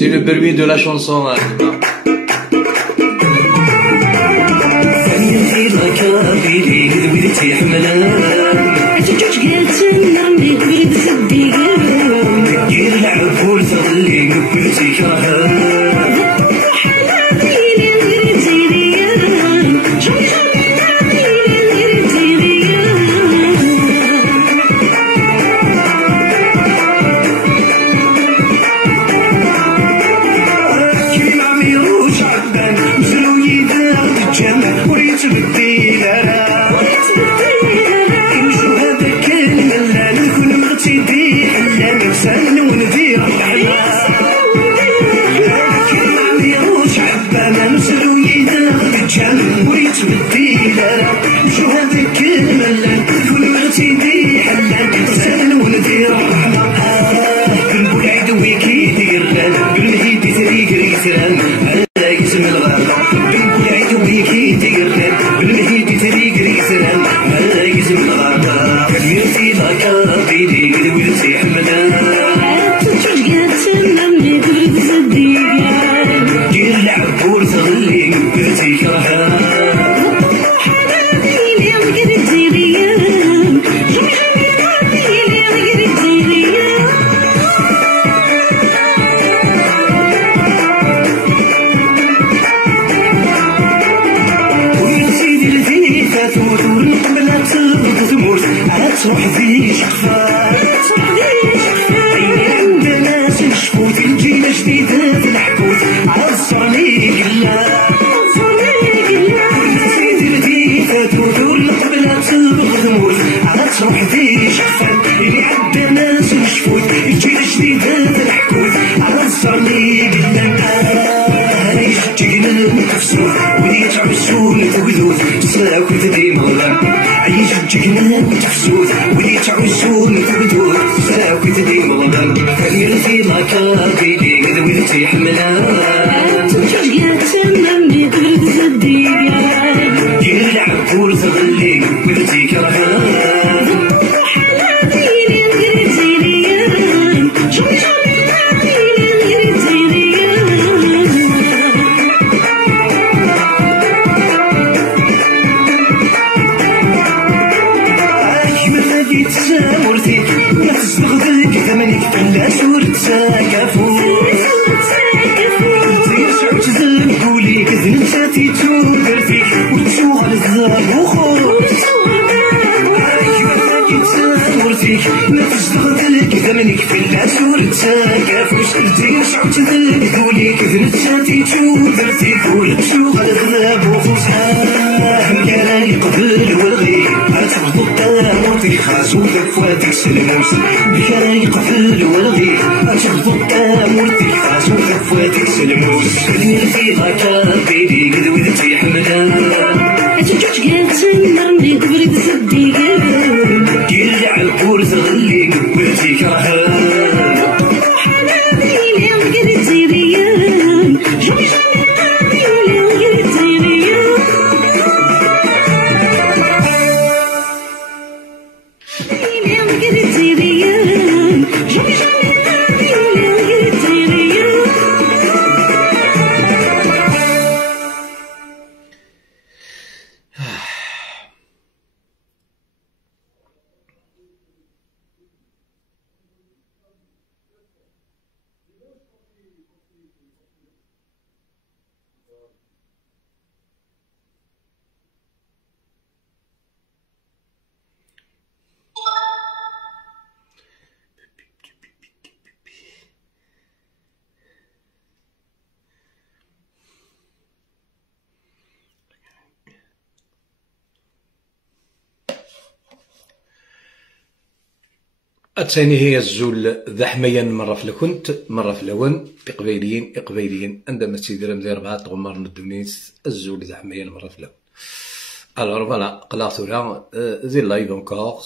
C'est le bruit de la chanson. أتاني هي الزول ذا حميا مرة في الكنت مرة في الأون إقبيليين عندما تيدير مدير 4 تغمر ندونيس الزول ذا حميا مرة في الأون. Alors voilà, قلعتو زي لايف encore.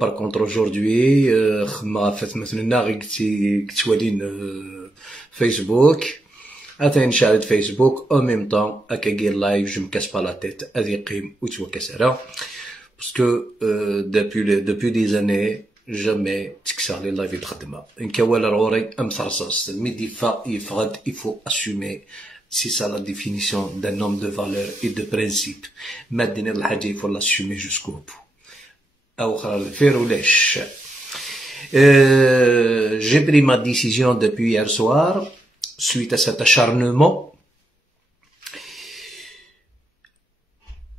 Par contre aujourd'hui خما فات مثلنا غي كتوالين فيسبوك أتاني نشاهد فيسبوك أو ميم طون هكا كي لايف جو مكاس با لا تيت هذي قيم وتوكسرا. Parce que depuis des années جامي تكسر لي لايف الخدمة إن كوالا رغوري أم ثرصص مي دي فا يفغد يفو أسومي سي سا لا ديفينيسيون دان نوم دو فالور إي دو برينسيب ما دينا الحاجة يفو لاسومي جوسكو بو أو خرا الفير ولاش j'ai pris ma décision depuis hier soir suite à cet acharnement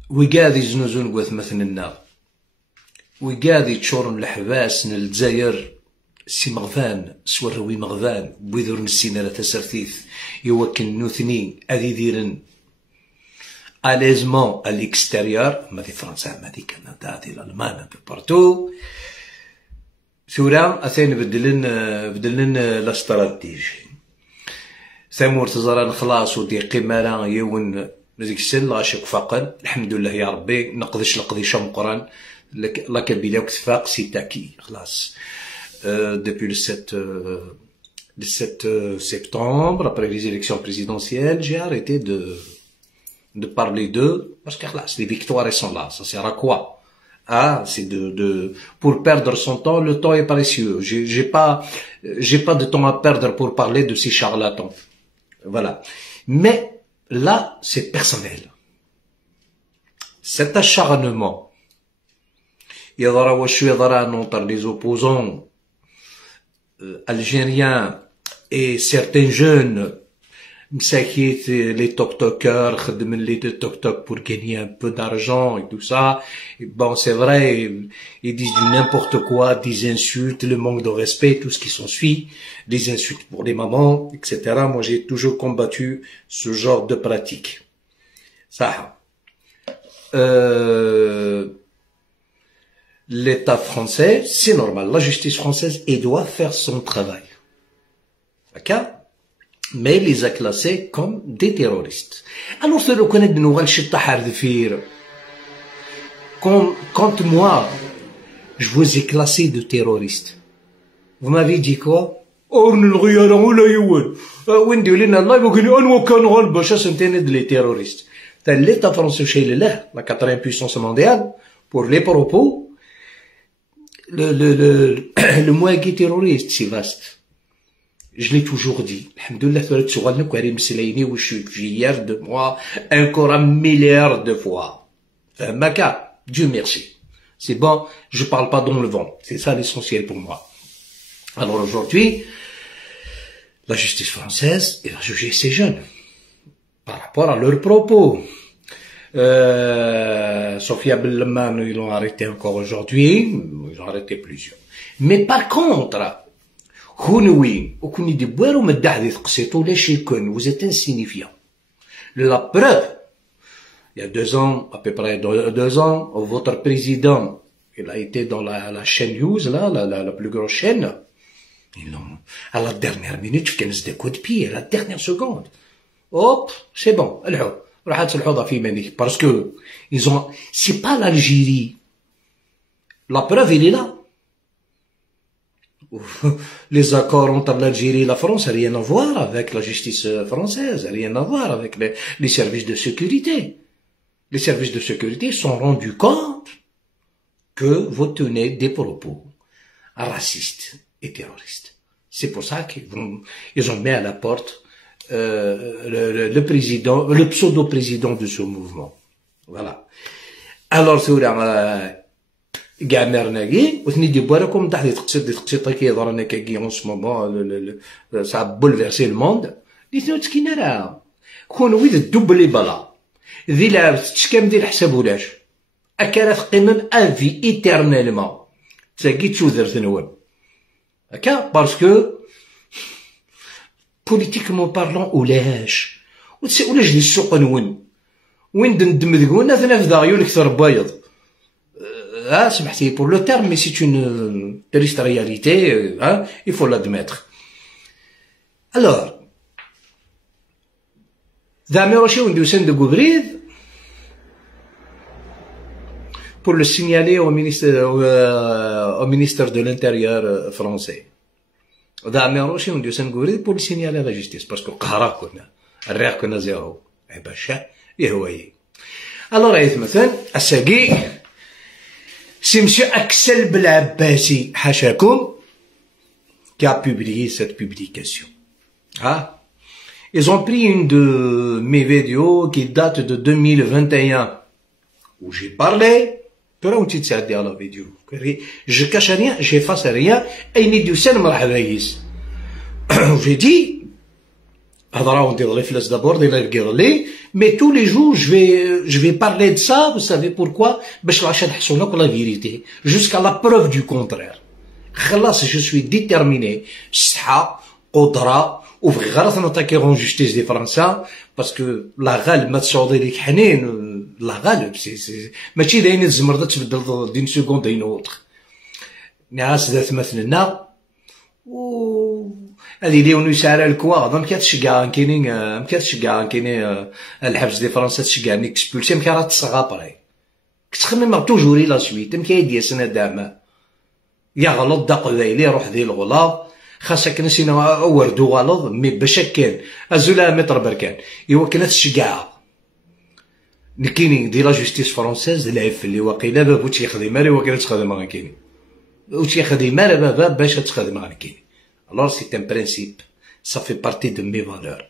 وقاعد يزنزون قوث مثلنا وقاعد يتشورن الحباس ن الجزائر سي مغفان سوروي مغفان بويذور نسينا لا تسرثيث يوكن نوثني أذي ديرن اليزمون الاكستيريور ما دي فرنسا ما دي كندا دي الالمان دي بارتو ثورا اثين بدلن لا استراتيجي ثمور تزران خلاص ودي قمارا يون مزيك السن غاشك فقن الحمد لله يا ربي نقضيش القضيشه مقران لا كبيله وكتفاق سي تاكي خلاص depuis le 7 septembre après les élections présidentielles j'ai arrêté de parler d'eux parce que خلاص les victoires elles sont là ça sert à quoi c'est pour perdre son temps, le temps est précieux. J'ai pas de temps à perdre pour parler de ces charlatans. Voilà. Mais là, c'est personnel. Cet acharnement, il y aura entre les opposants algériens et certains jeunes مساكيت les toktokers خدم les tok pour gagner un peu d'argent et tout ça. Bon, c'est vrai, ils disent du n'importe quoi, des insultes, le manque de respect, tout ce qui s'ensuit, des insultes pour les mamans, etc. Moi, j'ai toujours combattu ce genre de pratique. Ça. L'État français, c'est normal. La justice française, elle doit faire son travail. D'accord? Mais il les a classés comme des terroristes. Alors, c'est le connaître de nouvelles chitahar de fir. Quand moi, je vous ai classé de terroristes, vous m'avez dit quoi? L'État français, la quatrième puissance mondiale, pour les propos, le mot est terroriste, c'est vaste. Je l'ai toujours dit. Alhamdoulilah, fier de moi encore un milliard de fois. Maka, Dieu merci. C'est bon, je parle pas dans le vent. C'est ça l'essentiel pour moi. Alors aujourd'hui, la justice française, elle va juger ces jeunes par rapport à leurs propos. Sofia Belleman, ils l'ont arrêté encore aujourd'hui. Ils ont arrêté plusieurs. Mais par contre, vous êtes insignifiant. La preuve, il y a 2 ans, à peu près 2 ans, votre président, il a été dans la chaîne News, là, la plus grosse chaîne. À la dernière minute, je connais des coups de pied, à la dernière seconde. Hop, c'est bon, parce que c'est pas l'Algérie. La preuve, il est là. Les accords entre l'Algérie et la France, rien à voir avec la justice française, rien à voir avec les services de sécurité. Les services de sécurité se sont rendus compte que vous tenez des propos racistes et terroristes. C'est pour ça qu'ils ont mis à la porte le président, le pseudo-président de ce mouvement. Voilà. Alors, كاع مرناكي وثني دي بوراكم تحت تقصيطه كيهضر كي اون سو مومون سا بولفيرسي الموند ديتو تسكينه راه كون ويد الدوبلي بلا ذي لا تشكام ديال الحساب ولاش اكا تقيمن افي ايترنيلمون تلاقي تشوذر ثنون هكا باسكو بوليتيكمون بارلون ولاش ولاش ديال السوق نون وين دندم ذكونا ثنا في داغيون كثر بايض سمحتي pour le terme, mais c'est une triste réalité, il faut l'admettre. Alors, Damirochi Ondoussen de Goubrid, pour le signaler au ministre de l'Intérieur français. Damirochi Ondoussen de Goubrid pour le signaler à la justice, parce que قهرة كنا الريح كنا زيرو باشا يهوي. Alors, مثلا الساقي C'est monsieur Axel Belabassi, Hachakoum, qui a publié cette publication. Ah. Ils ont pris une de mes vidéos qui date de 2021, où j'ai parlé. Tu vois où tu t'es à la vidéo. Je cache rien, j'efface rien, et il n'y a pas de marhabaïs. J'ai dit, mais tous les jours, je vais parler de ça, vous savez pourquoi? La vérité, jusqu'à la preuve du contraire. Je suis déterminé. وفي غلط نتاكيغ اون جوستيس دي فرنسا باسكو لا غالب ما تصعدي ليك حنين لا غالب سي ماشي داين الزمرده تبدل دين سكوند دين اوتر ناس ذات مثلنا و هذه اللي ونو يسعر الكوا ما كتشكا كاينين ما كتشكا كاينين الحبس دي فرنسا تشكا نيكسبولسي ما كرا تصغابري كتخمم توجوري لا سويت ما كايدير سنه داما يا غلط دا قبايلي روح ذي الغلاط خاصك نسينا وردو غلط مي باش كان ازولا متر بركان ايوا كانت الشقاعه كاينين دي لا جوستيس فرونسيز العف اللي واقيلا باب تيخدم مالي وكانت تخدم غير كاين وتيخدم مال بابا باش تخدم غير كاين الوغ سي ان برينسيپ صافي بارتي دو مي فالور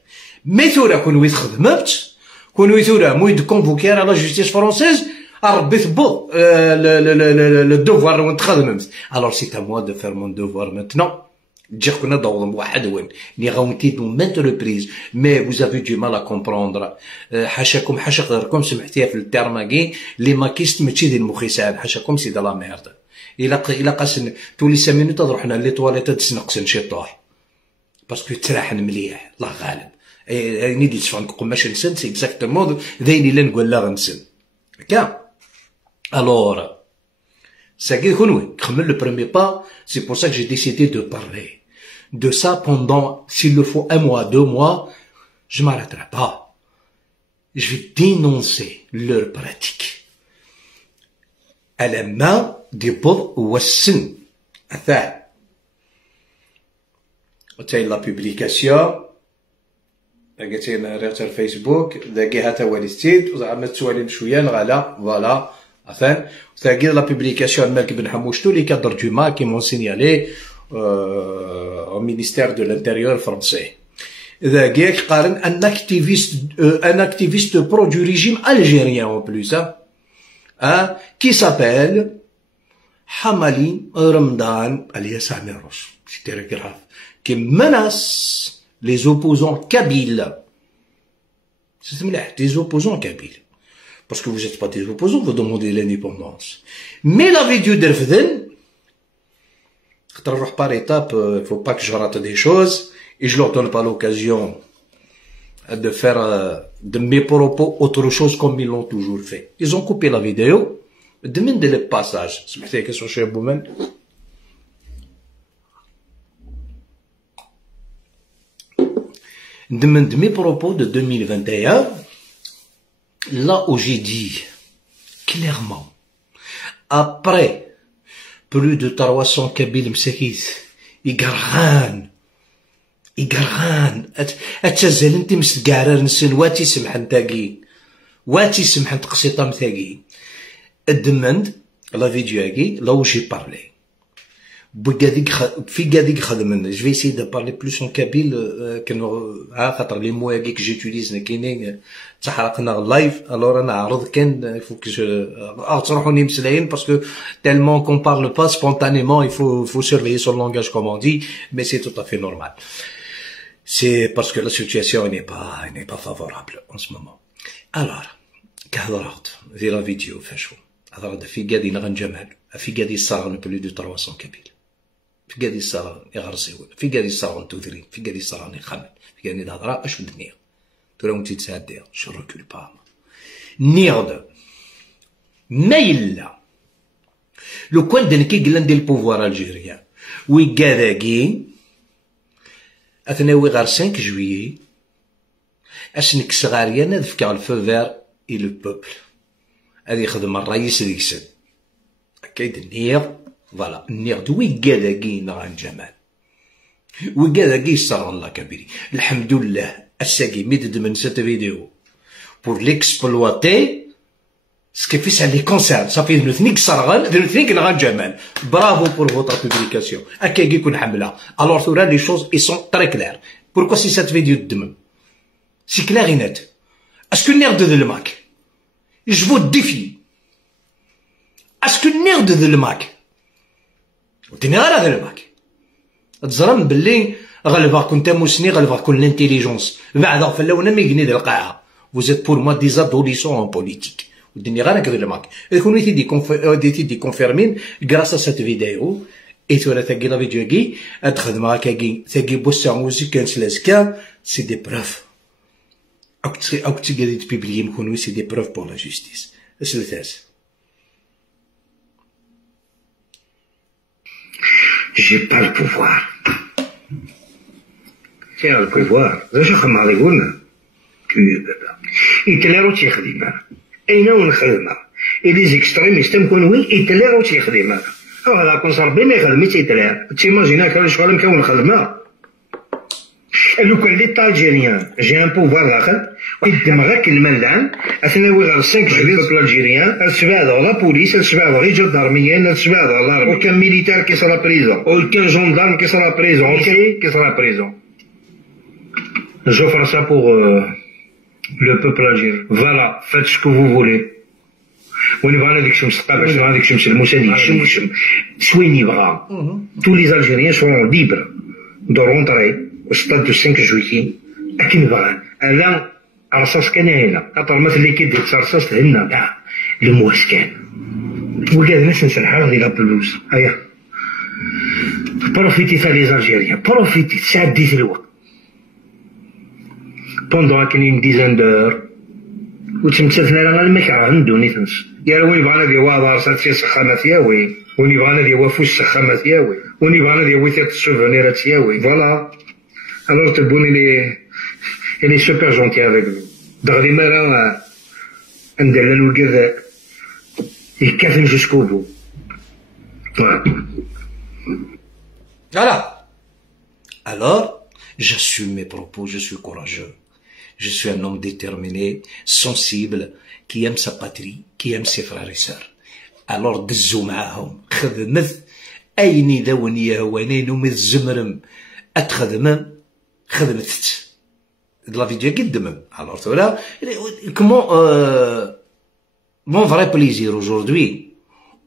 مي ثورا كون ويت خدمت كون ويت ثورا مويد كونفوكي على لا جوستيس فرونسيز ربي ثبط لو دوفوار وانت خدمت الوغ سي تا موا دو فير مون دوفوار ماتنون dire qu'on a dans واحد وين ني غاونتي دو مانت ريبريز مي vous avez du mal à comprendre حاشاكم حاشا غيركم سمعتيها في الترماكي لي ماكيست ماشي ديال المخيسان حاشاكم سي دا لا ميرد الا قاسن تولي 5 مينوت روحنا لي تواليت تسنقسن شي طوح باسكو تراحن مليح الله غالب ني دي تفهم قماش نسن سي اكزاكتومون ذاين الا نقول لا غنسن هكا الور ça qui est le premier pas, c'est pour ça que j'ai décidé de parler de ça pendant, s'il le faut, 1 mois, 2 mois, je m'arrêterai pas. Je vais dénoncer leur pratique. À la main des pauvres ou à sin. La publication, sur Facebook, voilà. Enfin, c'est-à-dire la publication de Melk Ben Hamouchtou, les cadres du MA qui m'ont signalé au ministère de l'Intérieur français. Un activiste pro du régime algérien en plus, qui s'appelle Hamali Ramdan alias Amiros, c'est très grave, qui menace les opposants kabyles. C'est des opposants kabyles. Parce que vous n'êtes pas des opposants, vous demandez l'indépendance. Mais la vidéo d'Erfden, par étape, il ne faut pas que je rate des choses, et je leur donne pas l'occasion de faire de mes propos autre chose comme ils l'ont toujours fait. Ils ont coupé la vidéo, demandez le passage. C'est que sur chez Boumen. Demande mes propos de 2021. Là où j'ai dit clairement, après plus de 300 Kabyles مساكيت يقرغان اتزال انت مستقعرر نسن واتي سمحن تاقين واتي سمحن تقسيطة متاقين الدمند لا فيديو هاكي là où j'ai parlé في قاديك خدمنا je vais essayer de parler plus en kabyle خاطر لي مو هاكي que j'utilise كاينين تحرقنا اللايف alors انا عرض كان il faut que je تروحوني مسلاين parce que tellement qu'on parle pas spontanément il faut surveiller son langage comme on dit mais c'est tout à fait normal c'est parce que la situation n'est pas favorable en ce moment alors كهضرات في la vidéo فاشو هضرات في قادي نغن جمال في قادي الصار plus de 300 كابيل في قادي الصار يغرسيون في قادي الصار نتوذرين في قادي الصار نخمل في قادي الهضره اش بدنيا تراو انت تسادير جو ريكول با نيرد مايلا لو كان دنكي قلان ديال البوفوار الجيريان وي كاداكي اثناوي غير 5 جويي اش نكس غاريان هذا فكا الفو فير اي لو بوبل هذا يخدم الرئيس ديكسن كايد النير فوالا النير دوي كاداكي نغان جمال وي كاداكي صار الله كبيري الحمد لله الساقي ميدد من cette vidéo pour l'exploiter Ce qui fait, ça les concerne. Ça fait نثنيك صرغل نثنيك نغان جمال. Bravo pour votre publication. أكاكي يكون حملة. Alors ثورا les choses ils sont très claires. Pourquoi si cette vidéo تدمم؟ C'est clair et net. Est-ce que نير ظلمك؟ Je vous défie. Est-ce que نير ظلمك؟ وديني غير ظلمك. تزرم باللي غلبك كنت موسني غلبك كون l'intelligence. بعد فلاونا ما يقني القاعة. Vous êtes pour moi des adolescents en politique. ودني غير نكذب معك. يكونوا يتيدي كونفيرمين grâce à cette vidéo. Et tu as لا فيديو كي تخدم هكاكي تاكي بوسا موزيك كانت لازكا سي دي بروف. أو كنت قاعد تبيبلي مكونوا سي دي بروف بور لا جوستيس. الثالث. J'ai pas le pouvoir. Tiens, le pouvoir. زاش خدمة يقولنا. يتلاو تيخدمها. أين ونخدمها؟ لي زيكستريميست نكونوا يتلاو تيخدمها. هذا كون صربي ما يخدم تيتلاو. تيماجينا كان شغل مكون خدمها. لو كان ليتا الجيريان جي ان بوفوار داخل ويدم غير كلمة لعن أثناء غير 5 جويل بوبل الجيريان تسبعدو لا بوليس تسبعدو غير جندارميين تسبعدو لارمي وكان ميليتار كي صرا بريزون وكان جندارم كي صرا بريزون كي صرا بريزون. J'offre ça pour le peuple algérien. Voilà, faites ce que vous voulez. ونبغى هذيك الشمس قابل شنو هذيك الشمس الموسى يشم شوين يبغى. Tous les Algériens sont libres de rentrer au stade de 5 juillet. أكيد نبغى. هذا رصاص كان هنا. خاطر مثل اللي كيدير رصاص هنا تاع المواسكان. وقاعد الناس نسرحها غير لابلوز. هيا. بروفيتي تاع les Algériens. بروفيتي ساعة ديت الوقت. Pendant une dizaine d'heures وتمثلنا لنا المكره ندوني تنس يا وين بغانا دي واضر ساتي سخانه ياوي وين بغانا دي وافوس سخانه ياوي وين بغانا دي ويثات السوفونيرات ياوي فوالا alors تبوني لي سوبر جونتي افيك دغري ما راه ندير الوكاد يكافن جوسكو بو Voilà. Alors, j'assume mes propos, je suis courageux. Je suis un homme déterminé, sensible, qui aime sa patrie, qui aime ses frères et sœurs. Alors, دزو معاهم خدمت أيني ذوني هوانين ومذ زمرم أتخدمم خدمت de la vidéo قدمم. Alors voilà, comment mon vrai plaisir aujourd'hui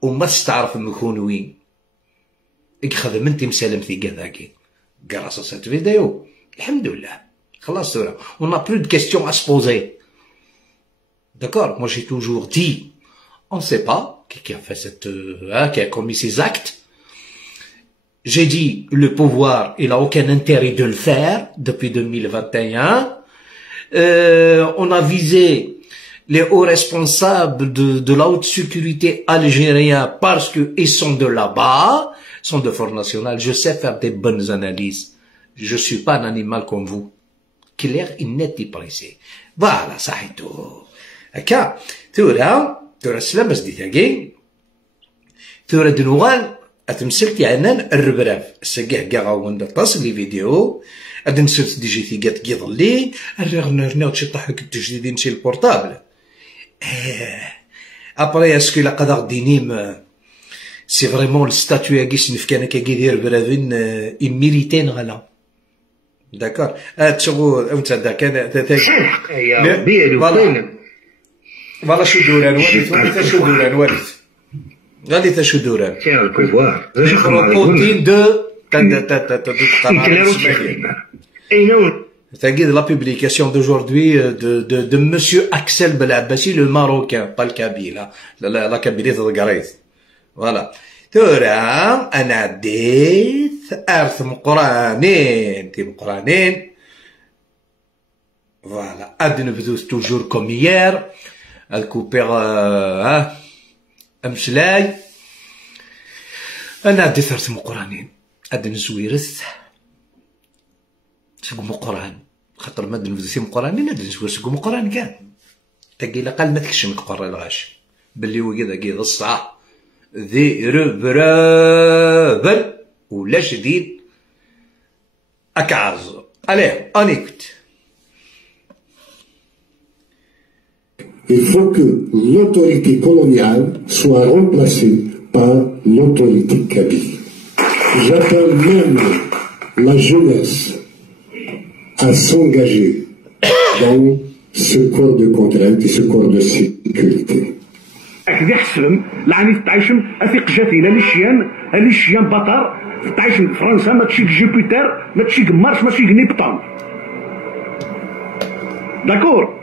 وما تستعرف نكون وين خدمتي مسالمتي كذاكي grâce à cette vidéo. Alhamdoulilah. On n'a plus de questions à se poser. D'accord? Moi, j'ai toujours dit, on ne sait pas qui a fait qui a commis ces actes. J'ai dit, le pouvoir, il n'a aucun intérêt de le faire depuis 2021. On a visé les hauts responsables de la haute sécurité algérienne parce qu'ils sont de là-bas, sont de Front National. Je sais faire des bonnes analyses. Je suis pas un animal comme vous. Clair et net et précis. Voilà, ça est tout. هكا ثورة السلام بس ديتاكي ثورة دنوغال اتمسلتي عنان الربراف الساقع كاع غاون تصل لي فيديو اد نسلت دي جي تيقات كي ظلي رنا تشطح لك التجديدين شي البورتابل ابري اسكو لا قدر دينيم سي فريمون الستاتيو كي سنفكانا كي داير برافين ميريتين غلا داكور تشغل انت داك يا ربي فوالا شو دوران وليت شو دوران وليت غادي تا شو دوران تاع البوفوار بروبوتين دو تاكيد لا بوبليكاسيون دوجوردي دو مسيو اكسل بلعباسي لو ماروكان با الكابيلا لا كابيلية تقريت فوالا تورا انا ديت ارث مقرانين تي مقرانين فوالا اد نبدو توجور كوم هيير الكوبير امشلاي انا ديت ارث مقرانين اد نزويرث سقو مقران خاطر ما نبدو سي مقرانين اد نزوير سقو مقران كاع تاكي لا قال ما تكشم تقرا الغاش باللي هو كذا الصح ذي ربرابل ولا شديد أكعز عليه أنيكت Il faut que l'autorité coloniale soit remplacée par l'autorité kabyle. J'appelle même la jeunesse à s'engager dans ce corps de contrainte et ce corps de sécurité. كذا حسبهم العاني تعيشهم اثيق جاتينا لي شيان بطر تعيشهم فرنسا ما تشيك جوبيتر ما تشيك مارس ما تشيك نيبتون داكور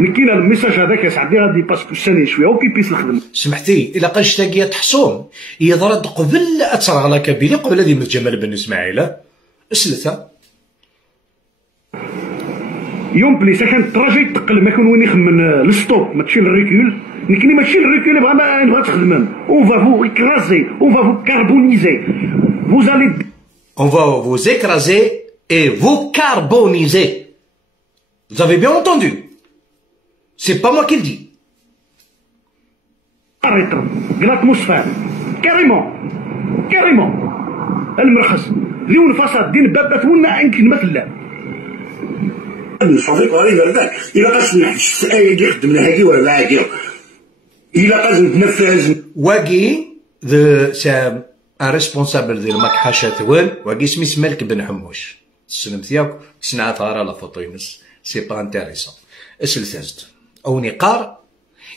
نكينا الميساج هذاك يا سعدي غادي باسكو ساني شويه وكيبيس نخدم. سمحتي الا قاش تاقيا تحصوم يضرد قبل اترغ لا كابيلي قبل هذه من جمال بن اسماعيل اسلثها يوم بليس كان تراجي تقل ما كون وين يخمن الستوب ما تشيل الريكول نكني ماشي الريكول بغا تخدم اون فا فو اكرازي اون فا فو كاربونيزي vous allez on va vous écraser et vous carboniser. Vous avez bien entendu? C'est pas moi qui le dis. arrêter l'atmosphère carrément المرخص ليون فساد دين بابات ونا يمكن مثلا الصديق غادي يبردك الا قاش نحش في الايه اللي خدمنا هادي ولا هادي الا قاش نتنفذ واقي c'est un responsable ديال المكحشه ثوال واقي سميت مالك بن حموش السلمت ياك سنعت غير لا فوتو ينس سي با انتريسون اسلثازت او نقار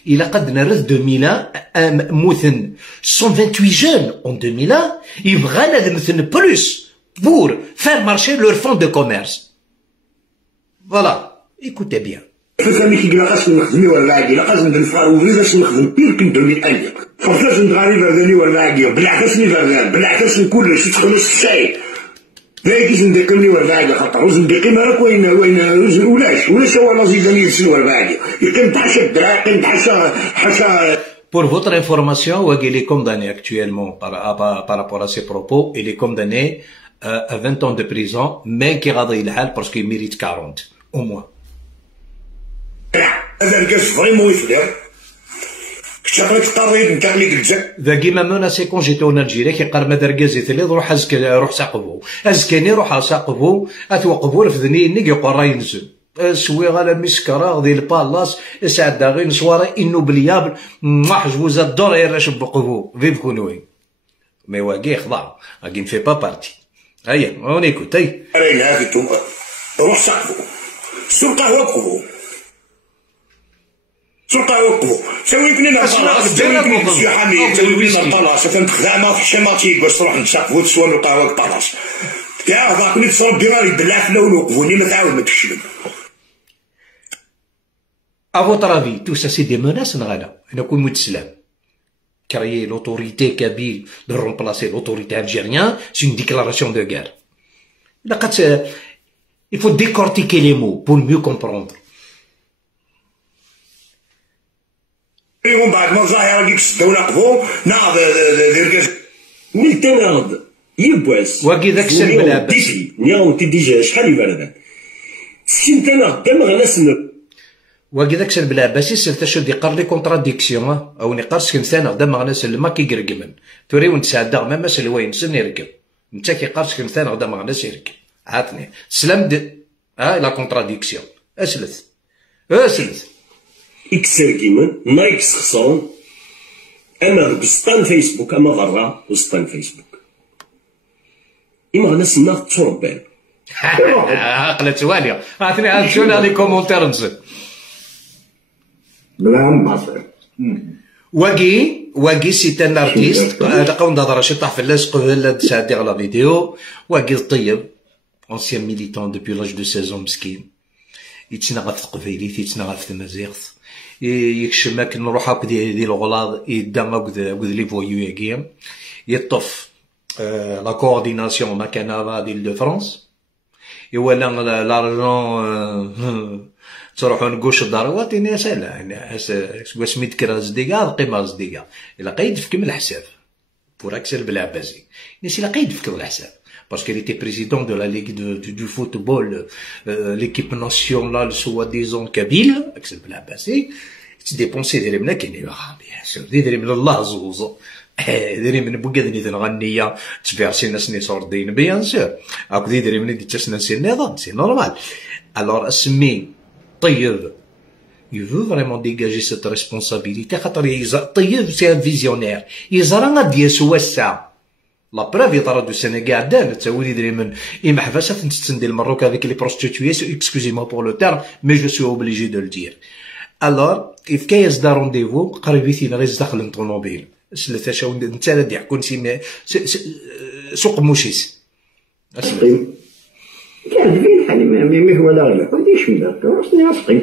إلا قد نرد 2001 مثن 128 jeunes en 2001 يبغانا مثن plus pour faire marcher leur fonds de commerce. Voilà, écoutez bien. فسامي كي قاش نخدمي ولا عادي لا قاش ندفع وفيزاش نخدم بير كنت من أليق فاش ندغالي فرداني ولا عادي بالعكس ني فردان بالعكس نكون شي تخلص الشاي ذاك ندقمني ولا عادي خاطر روز ندقي مالك وين ولاش هو لازم يسلو ولا عادي يقيم تحشى الدراع يقيم حشا. Pour votre information, il est condamné actuellement par rapport à ses propos, il est condamné à 20 ans de prison, mais qui radie le hal parce qu'il mérite 40, au moins. ذاكي ما مناسي كون جيتو نالجيري كيقال ما دركازي ثليظ روح روح ساقبو ازكاني روح ساقبو اتوقفو رفدني نيك يقول راه ينزل سوي غالا مسكرا ديال بالاس يسعد غير سواري انوبليابل ما حجوزا الدور يراش بقبو فيف كونوي مي واقي خضع واقي نفي با بارتي هيا اون ايكوت هي روح ساقبو السلطه وقفو سلطة وقفو سوي بنينا طلاس سوي بنينا شي حامي سوي بنينا طلاس فهمت خدامة في حشماتي باش تروح نسقفو تسوى القهوة طلاس كاع ضاقني تصور بيراري بالله في الاول وقفوني ما تعاود ما تكشلم. À votre avis, tout ça c'est des menaces نغانا هنا كون متسلم créer l'autorité kabyle de remplacer l'autorité algérienne c'est une déclaration de guerre. Il faut décortiquer les mots pour mieux comprendre. ومن بعد ما الظاهرة كيف سداو نقفو ناض ديركاز ملتان ناض يبواس واقي ذاك السن بلعباس ديسي نياو تي ديجا شحال يبردان سنتان قدام غالا سنة واقي ذاك السن بلعباسي سلتا شو ديقار لي كونتراديكسيون او نقار سكنثان غدا غالا سلما كيقرقمن توري ونتساعد ما ماس الوين سن يرقم نتا كيقار سكنثان غدا غالا سيرقم عاطني سلام لا كونتراديكسيون اسلث إكسرقيمن نايكس خصون أما بسطان فيسبوك أما غرا وسطان فيسبوك إما غنا سنا توربان عقلت والية عطني عاد شو لي كومونتير نزل بلا مباشر واقي سي ان ارتيست لقاو نظرة شي طاح في اللاصق قبل ساعدي على فيديو واقي طيب ancien militant depuis l'âge de 16 ans مسكين يتسنى في قبيليت يتسنى في تمازيغت يكشم ماك نروح هاك ديال الغلاظ يدا هاك لي فويو ياكيا يطف لا كورديناسيون ما كان ديال دو فرانس يوالا لارجون تروحو نقوش الضروات يا سالا سميت كراز ديكا قيمة ديكا الا قيد فيك من الحساب بور اكسل بالعباسي ناس الا قيد فيك من الحساب parce qu'il était président de la ligue du football, l'équipe nationale soi-disant kabyle, Axel Blabassi, il dépensait des remnants qui n'étaient pas bien sûr, des remnants Allah zouzo, des remnants bougadni de l'Ghania, tu fais assez nasni sordine, bien sûr, après des remnants qui t'as nasni c'est normal. Alors, asmi, طيب, il veut vraiment dégager cette responsabilité خاطر طيب سي ان فيزيونير يزرى غادي يسوسع لا بروف يطرد السنه قاعدان تاولي دري من محفاش تستندي المروك هذيك لي بروستيتوي اكسكوزي مو بور لو تيرم مي جو سو اوبليجي دو لدير الور كيف كايزدا رونديفو قريبيتي غير داخل الطوموبيل سلتا شاو انت راه يحكون سوق موشيس كان فين حالي ما هو لا لا وديش مدا راسني عصقي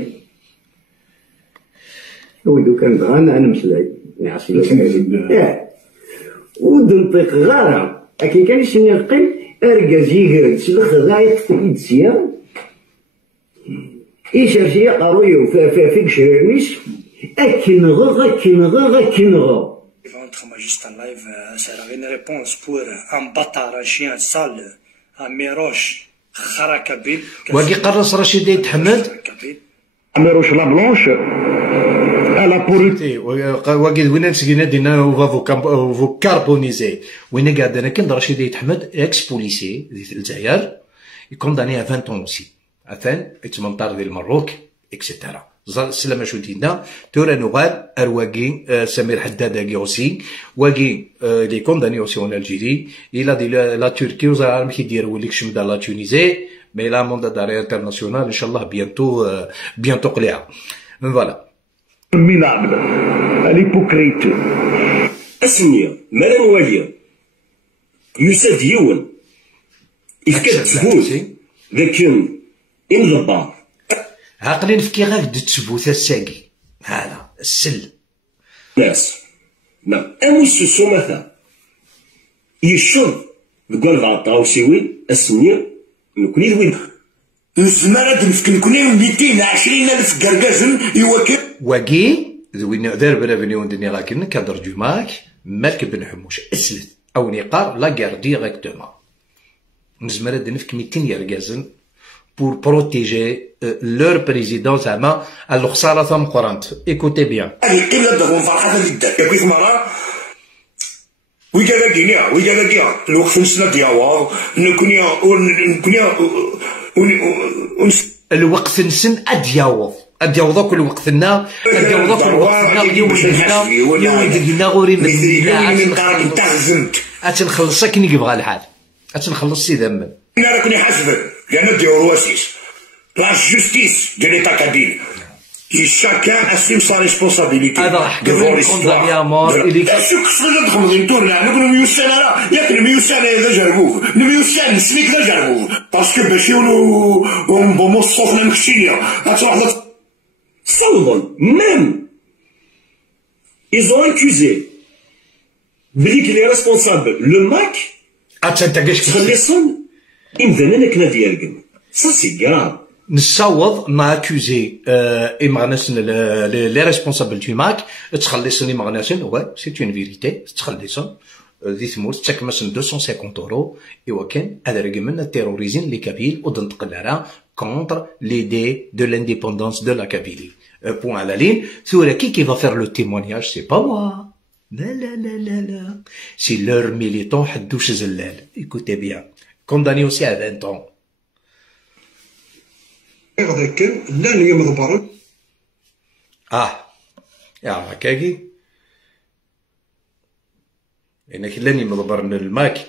ودو كان بغا انا مسلاي نعسي ودنطيق غارة لكن كان يسني القل ارقز يقرد سلخ غاية تفيد سيا يشرشي قرويو فيك شريرنيس أكنغ Ventre moi juste en live, c'est une réponse pour un bâtard, un chien sale, un méroche, Kharakabil. واقي قرص رشيد يتحمد ميروش لا بلونش على بوريتي واقي وين نسقينا دينا فو كاربونيزي وين قاعد انا كنت رشيد يتحمد اكس بوليسي ديال الجزائر يكونداني 20 ans aussi عفان يتمنطر ديال المروك اكسيتيرا سلامة شو دينا تورا نوغال ارواقي سمير حداد اوسي واقي لي كونداني اوسي اون الجيري الى دي لا تركي وزعما كي يديروا لك شمدا لا تونيزي مي لا موندا داري انترناسيونال ان شاء الله بيانتو قليعه فوالا ميلاد الهيبوكريت اسمية مالا موالية يساد يون إفكاد تفوت لكن إنضبار عقلي نفكي غير تثبوت الساقي هذا السل ناس نعم أموس مثلا يشرب بقول غاطا وسيوي اسمية نكوني دوين الزمانة نفكنكوني 220,000 قرقازن يوكل واقي ذوين دار برافنيون دني لكن كادر جماك مالك بن حموش اسلت او نقار لا غير ديريكتومون نزمر نفك 200 يرقازن pour protéger leur président زعما الخسارة ثم قرانت écoutez bien إلا دغون فرحة اللي دار كيف مرة ويجا الوقت نسنا دياوار نكونيا الوقت نسن ادياوض كل وقتنا ادياوض كل وقتنا يولدنا غوري مثلنا اتنخلص كي يبغى الحال اتنخلص سي ذمن انا راكني حاسبك لان ديروا رواسيس لا جوستيس دو ليتا كابيل chacun assume sa responsabilité devant l'histoire. شوك خصنا ندخلوا نتورنا نقولوا ميوسان راه ياك الميوسان هذا جربوه الميوسان السميك ذا جربوه باسكو باش يولوا بون الصوفنا مكشينيا غتروح صلبا même ils ont accusé بلي كي لي ريسبونسابل لو ماك تخليصن إمذانا كنا ديالكم سا سي كراف نصوض ما اكوزي مغناسن لي ريسبونسابل دو ماك تخلصني مغناسن وي سي اون فيريتي تخلصن ذي ثمور تكمسن 250 اورو ايوا كان هذا رقم التيروريزم لي كابيل ودنتقل على كونتر ليدي دو لانديبوندونس دو لا كابيلي بوان على لين ثورا كي فا فير لو تيمونياج سي با موا لا سي لور ميليتون حدوش زلال ايكوتي بيان كونداني اوسي ا 20 ans هذاك لا اليوم ضبرن يا هكاكي انك لاني مضبرن الماك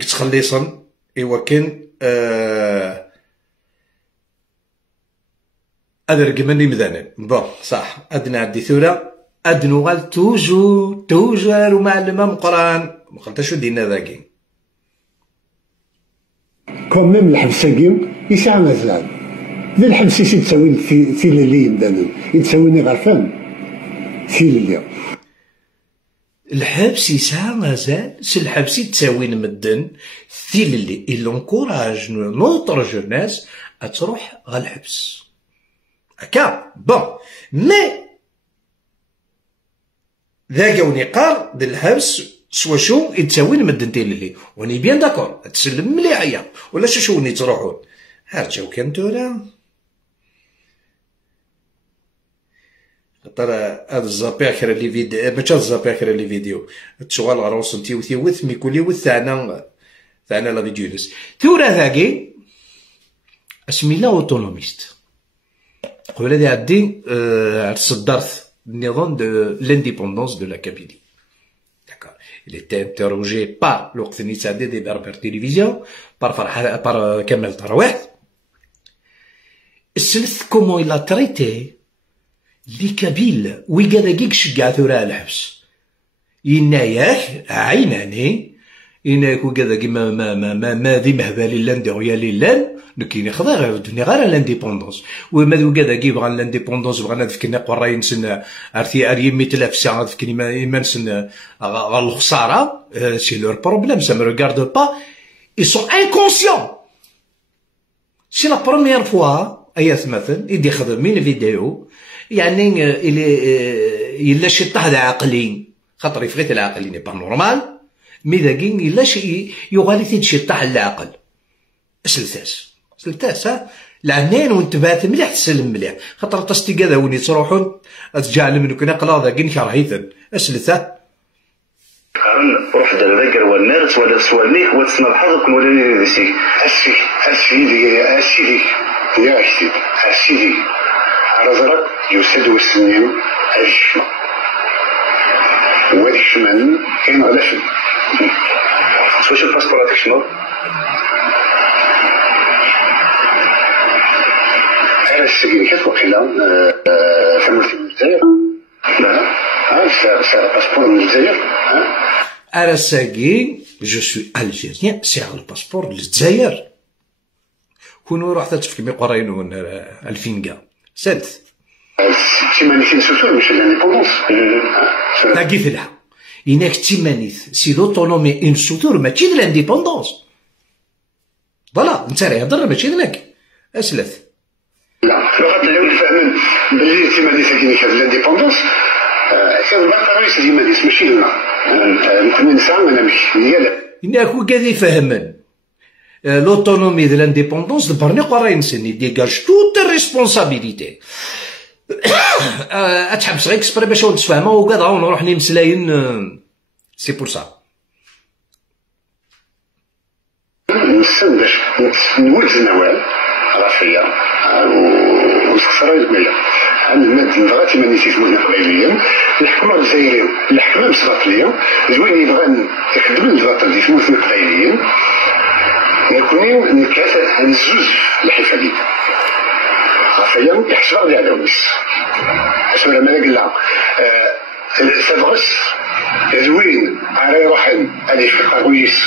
تخليصن ايوا كان هذا رقمني مذانا بون صح ادنا عدي ثوره ادنو غال توجو معلمه من القران ما قلتش شو دينا ذاكي كوميم الحبساكي يسعى مازال ذا الحبس يتساوي في اللي يبدانو يتساويني غرفان في اللي الحبس يسعى مازال سي الحبس يتساوين مدن في اللي إلونكوراج نوتر جوناس تروح غالحبس هكا بون مي ذاك ونقار د الحبس سوا شو يتساوين مدنتين اللي وني بيان داكور تسلم مليح ولا شو وني تروحون هرجاو كان تورا خاطر هاد الزابي اخر لي فيديو ماشي الزابي اخر لي فيديو تشغل غروس نتي وث مي كولي وث ثانا لا فيديوز تورا ذاكي اسميلا اوتونوميست. قبل هذه عدي صدرت النظام دو لانديبوندونس دو لا كابيلي. D'accord. Il était interrogé par الوقت اللي تعدي دي بربر تلفزيون par كمال طرواح. السلث كومون إلا تريتي لي كابيل ويقاذاكيك شقع ثورة الحبس. يناياك عيناني إنك وكذا ما ذي مهبالي لان دغيالي لان لكن خذا دوني غير لانديبوندونس وما وكذا كي بغا لانديبوندونس بغانا تفكرنا قراي نسن ارثي اريم ميتلاف ساعه تفكرني ما نسن غا الخساره سي لور بروبليم سا مي ريغارد با اي سون انكونسيون سي لا بروميير فوا ايات مثلا يدي خدمين فيديو يعني الا شي طه عقلي خاطر يفغيت العقل ني با نورمال مي ذاكي إلا شي يغالي تيتشطح العقل. سلتاس ها العنان وانتبهت مليح تسلم مليح خاطر تصتي كذا وين تروحون تجعل منك نقلا ذاكي نكرهيثن اسلثا روح دابا والناس ولا سوالنيك وتسمع بحظك ولا نسيك هالشي يا أختي هالشي رزرك يسد والسنين الشمع وهذيك الشمال كاين على شنو واش الباسبور هذاك شنو انا السجن كيف وقيلا فهمت الجزائر لا سار باسبور من الجزائر انا السجين جو سوي الجيريان سير الباسبور للجزائر كون رحت تفكر مي قراينو الفينكا سالت تيمانيتين سوسور ماشي لانديبوندونس تاكيف لها إنك تيمانيث سي لوتونومي اون سوتور ماشي د لانديبوندونس فوالا نتا راه يهضر ماشي دناك اسلث لا لغة العلم فهمن بلي تيمانيث كاين في لانديبوندونس كان باقي رئيس تيمانيث ماشي لنا نكون نسعى ما نمشي نيا إنك وكذا يفهمن لوتونومي د لانديبوندونس دبرني قراي نسني ديكاج توت ريسبونسابيليتي اتحبس غير كسبري باش نتفاهمو وكذا ونروح نمسلاين سي بور سا نسن باش نولد النوال راسية ونسخسر المية عندنا نبغى تيمانيتي زوينة قبيليا الحكمة الجزائرية الحكمة مسباطلية زوين يبغى يخدم الباطل دي فلوس قبيليين يكونين نكافئ نزوز الحفاظية راسيا يحسب على عداويس اسمع ما قلنا تبغس زوين على روحن هذه في قرويس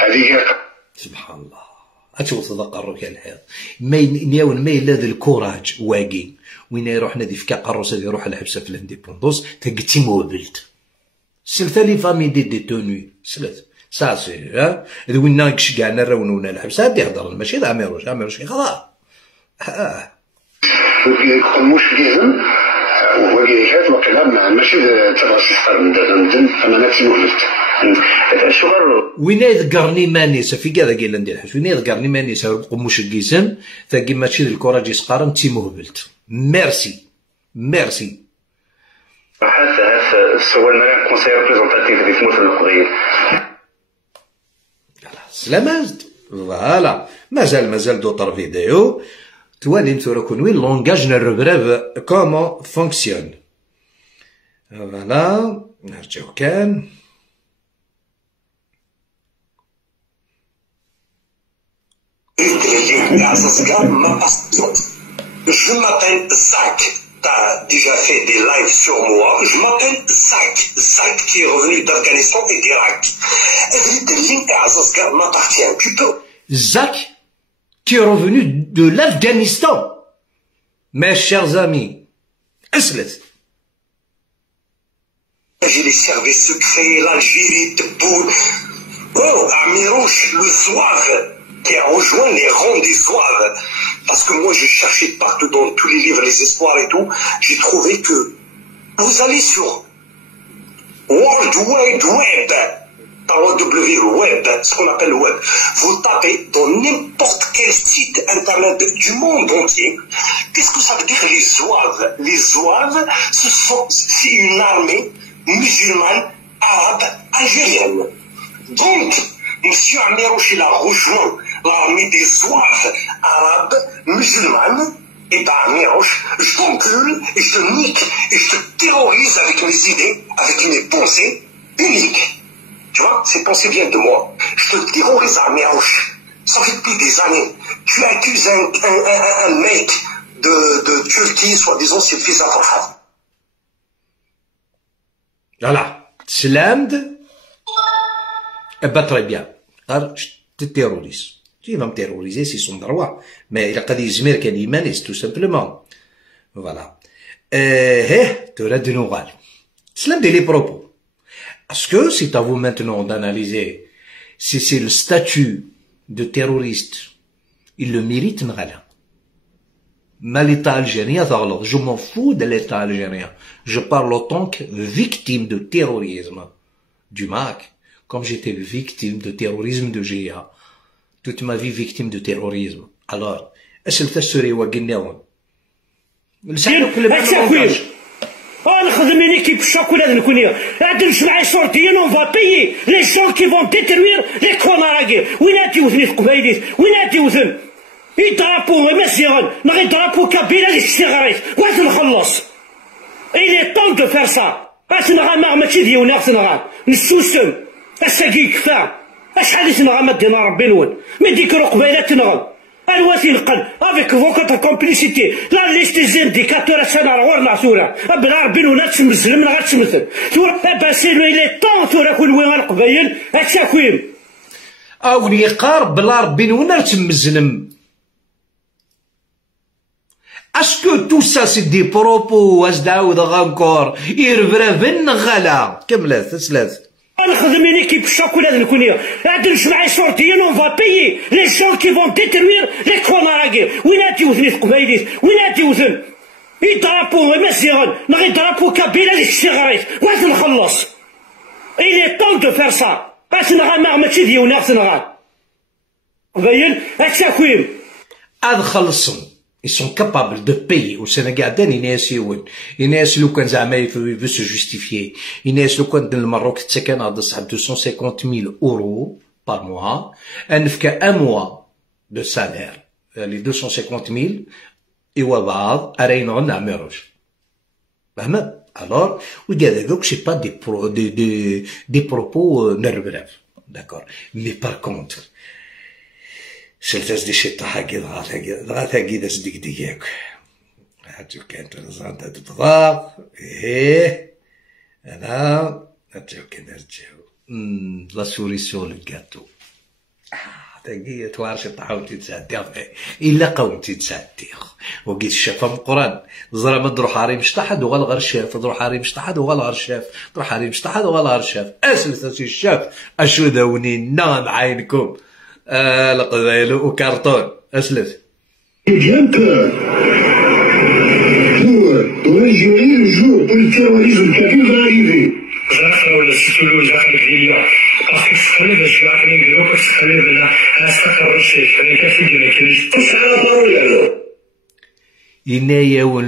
هذه سبحان الله اتشوف تذكروا كان الحيط ما نياون ما الا ذا الكوراج واقي وين يروح نادي في كاقروس هذه يروح الحبسه في الانديبوندونس تقتي موبلت سلثالي فامي دي ديتوني سلث ساسي ها وين ناكش كاع نراونونا الحبسه هادي يهضر ماشي ذا عميروش خلاص مش جيزم وجهات وقيلا ماشي تراس صار من انا نفسي مهلت شغل وين يذكرني مانيس في كذا قال ندير حاجه وين يذكرني مانيس قموش الجيزم ثاقي ماشي الكوراج يسقارن تي مهبلت ميرسي هذا السؤال مالك كونسير ريبريزونطاتيف في تموت القضيه سلامات فوالا مازال دوطر فيديو توالي نتورا كون وين لونغاج نربريف كومون فونكسيون فوالا نرجعو كان Je m'appelle Zach. T'as déjà fait des lives sur moi. Je m'appelle Zach qui est revenu d'Afghanistan et d'Irak. M'appartient. Tu peux. Zach qui est revenu de l'Afghanistan. Mes chers amis, اسلت. J'ai les services secrets, l'Algérie, Tebboune. Oh, Amirouche, le Zouave, qui a rejoint les rangs des Zouaves. Parce que moi, j'ai cherché partout dans tous les livres, les espoirs et tout. J'ai trouvé que vous allez sur World Wide Web, par web, ce qu'on appelle web. Vous tapez dans n'importe quel site internet du monde entier. Qu'est-ce que ça veut dire les Zouaves? Les Zouaves, c'est une armée musulmane, arabe, algérienne. Donc, M. Amirouche, il a rejoint l'armée des zouaves arabes musulmanes. Et bah, je t'encule, et je te nique, et je te terrorise avec mes idées, avec mes pensées uniques. Tu vois, ces pensées viennent de moi. Je te terrorise à Miaouche. Ça fait depuis des années. Tu accuses un mec de Turquie, soi-disant, c'est le fils d'un Farhad. Voilà. Slamd. Eh ben, très bien. Alors, je te terrorise. Tu vas me terroriser, c'est son droit. Mais il a qu'à dire qu'il est humaniste, tout simplement. Voilà. Tu auras de nouvelles. Slamd les propos. Est-ce que c'est à vous maintenant d'analyser si c'est le statut de terroriste, il le mérite, N'Ghala. Mais l'État algérien, je m'en fous de l'État algérien. Je parle en tant que victime de terrorisme du MAC, comme j'étais victime de terrorisme de GIA. Toute ma vie victime de terrorisme. Alors, est-ce que le serait Waguinéon? نخدم une équipe chocolat de نكونيا عاد نجمع شرطيين on va payer les gens qui vont détruire les كوناراكي وين غادي يوزني قبايليت وين غادي يوزن يضربوا مزيان نغي يضربوا كابيلا اللي تشتغريت واش نخلص il est temps de faire ça اسنغا ما ماشي ديالنا اسنغا نسوسن اساكي كفا اشحال اسنغا ما دينا ربي نون ما ديكرو قبايلات نغل الواتي نقل افيك فوكوت كومبليسيتي لا ليست دي انديكاتور سنه غورنا ثورة بلا ربي نون تسمسل من غتسمثل ثورة باسي لو إلي طون ثورة كل وين القبايل التكوين او يقارب بلا ربي نون تمزلم. Est-ce que tout ça c'est des propos أزدعود غانكور يرفرفن غلا كملت ثلاث نخدم une équipe chocolat de نكونيا عاد نجمع شرطيين on va payer les gens qui vont détruire les كوناراكي وين غادي يوزني قبايليت وين غادي يوزن يضربوا مزيان نغي يضربوا كابيلا اللي تشتغريت واش نخلص il est temps de faire ça اسنغا ما ماشي ديالنا اسنغا قبايل التكوين خلصهم. Ils sont capables de payer au Sénégal. Inès لو كان زعما veut se justifier. Inès لو كان المروك تسكن هذا صاحب 250,000 euros par mois. نفكا un mois de salaire. Les 250,000 إوا بعض أرينون نعمروش. فهمت؟ Alors, وكذا c'est pas des propos nerveux. D'accord. Mais par contre, سلتاز دي شتا حاجي ضغط حاجي داس ديك دياك هاتو كانت رزانتا تبضاق انا هاتو كان رجاو لا سوريسيون لو كاتو تاقي توارش طاحوتي تسعدي الا قومتي تسعدي وقيت الشافه من القران زرا ما تروح حاري مشطحد وغالغر الشاف تروح حاري مشطحد وغالغر الشاف تروح حاري مشطحد وغالغر الشاف اسلساسي الشاف اشو داوني نام عينكم القبائل وكرتون اسلف. Bien que pour régimer le jour où le terrorisme kabyle va arriver.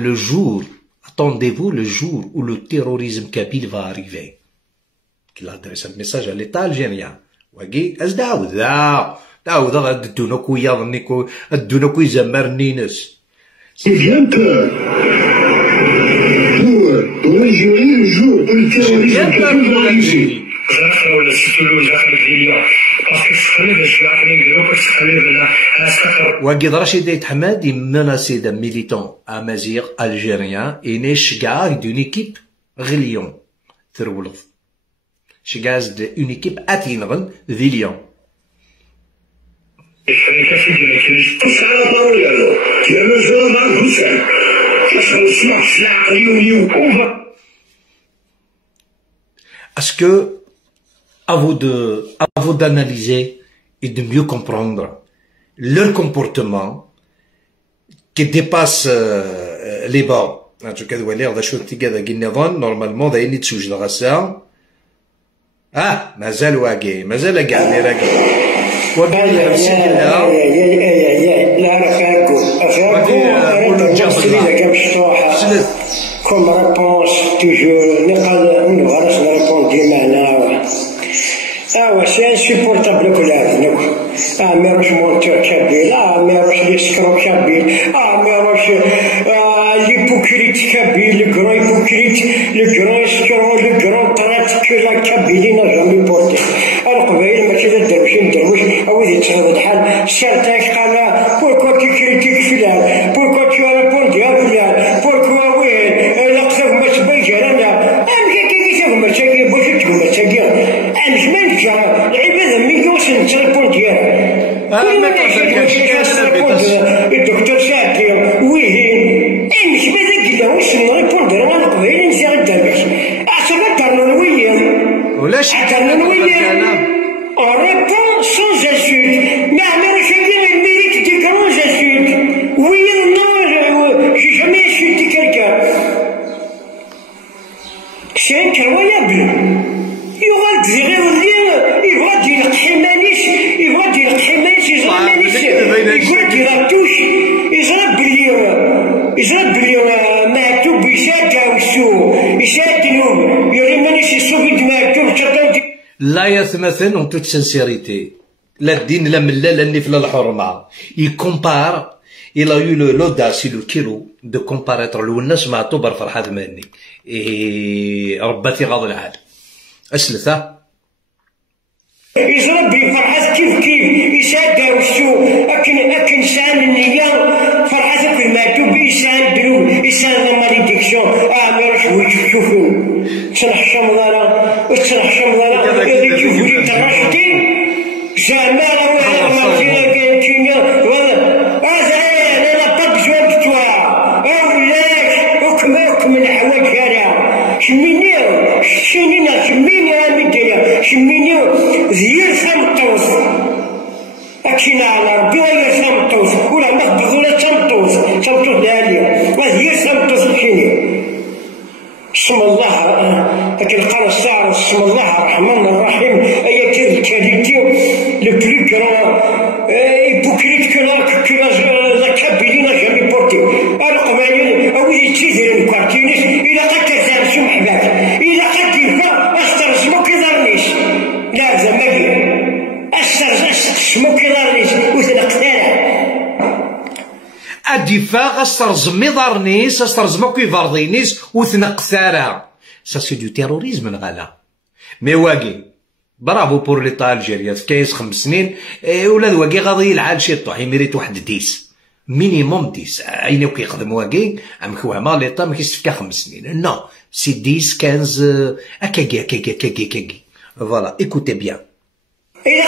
Le jour, attendez-vous le jour où le terrorisme kabyle va arriver. Qu'il adresse un message à l'État algérien. وقي ازدعو داو غاد الدونا كويا ظنيكو الدونا كوي زمرني ناس. C'est bien que pour régimer le jour où le terrorisme kabyle va arriver. وقيد رشيد حمادي menacé d'un militant amazigh algérien et شجاع d'une équipe غليون ثرولف شجاز d'une équipe attignant ذي اليوم. Est-ce que à vous d'analyser et de mieux comprendre leur comportement qui dépasse les bords. En tout cas, vous voyez, on a choisi normalement, on a une étude de racisme. Ah, مازال واقي مازال قاعد راقي وقال بسم الله لا رفاقو كوم ريبونس توجور نقدر نغرس ريبون ديما انا سي انسيبورتابل كل هذا ميروش مونتور كابيل، ميروش ليسكرو كابيل، ميروش ليبوكريت كابيل، لكرو هيبوكريت، لكرو يسكرو، لكرو طرات كابيلين جامي بورتي. القبائل ماشي ذا الدروشين دروش أو ذي تشهد الحال سالتاك قال بوركوا تكريتيك فلان، بوركوا تشاربون ديال فلان، بوركوا وين لقصف ما تبين جرانا، كي تشوف مشاكل باش تكون مشاكل، ما نرجع العباد من يوصل تريبون ديالها. الدكتور شاكر وين مش ماذا قلنا واش نريبون ديالها القبائل نسي غدامش، أحسن درنا نويا ولاش درنا نويا. On répond sans insulte. Mais je viens le mérite des grands insultes. Oui ou non, j'ai jamais insulté quelqu'un. C'est incroyable. Il va dire il va dire Khimanis, il va dire Khimanis, il va dire à touche, il va briller Maktoub, il s'attend, il remet ses souvenirs de Maktoub, لا يتمثل en toute sincérité لا الدين لا ملا لا النفل لا الحرمة. يكومبار il a eu l'audace le kilo de comparaître الناس مع توبر فرحات ماني رباتي غاض العال أسلثة يزرب فرحات كيف يساعد وشو أكن سان النية فرحات كل ما توب يساعد درو يساعد ماليديكسيون ميروش ويشوفوا تنح شمضانا يدي يشوفوا لي تراشتي جمال ومازينا كاين كينيا هذا انا با بجوان دو توا ولاش وكم الحوايج هذا شمينينا مدينة شمينيو زير سامطوس أكشينا على ربي ولا سامطوس ولا نخبط ولا سامطوس داليا وزير سامطوس شيني بسم الله لكن قال الشاعر بسم الله الرحمن الرحيم أي كاليتي لو بلو كرون hypocrite que la Kabylie n'a jamais porté. Alors qu'on va dire, oui, c'est une quartier, il a qu'à faire son محباب، il a qu'à dire, أسترزمو كذارنيش، لا زمالي، أسترزمو كذارنيش، وثنقتانا. الدفاع أسترزمي ضارنيس أسترزمو كيفارضينيس وثنقتارا. Ça c'est du terrorisme نغالا. مي واقي برافو بور ليطا الجيريا في كايس 5 سنين ولاد واقي غادي يلعب شي طوح يميريت واحد 10 مينيموم 10 عينيو كيخدم واقي عم خوامه ليطا ما كيستفكا 5 سنين نو سي 10 15 هكاكي فوالا ايكوتي بيان. إذا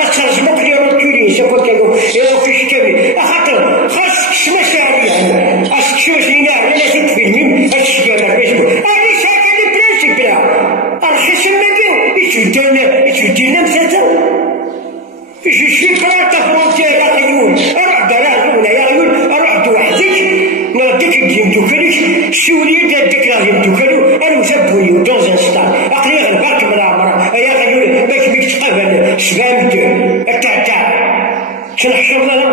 أترجمك اليوم الكوري سوف كانوا يروحوا في الشكاوي خاطر خاصك تسمع شعبية خاصك تشوف لينا على ست فيلمين الشكاوي فيسبوك أنا شاكا لي برانسيب لا الخصم ماكيو يتودينا مساتا جو شي كراتا فرونتير يا عيون أروح دراهم ولا يا عيون أروح وحدك نرديك الدين دوكاليك السوريين دادك راهم دوكالو أنا وزبوني دون انستان أقلي غنبارك من العمر يا عيون باش بيك تقابل سفامت التعتع تنحشر لها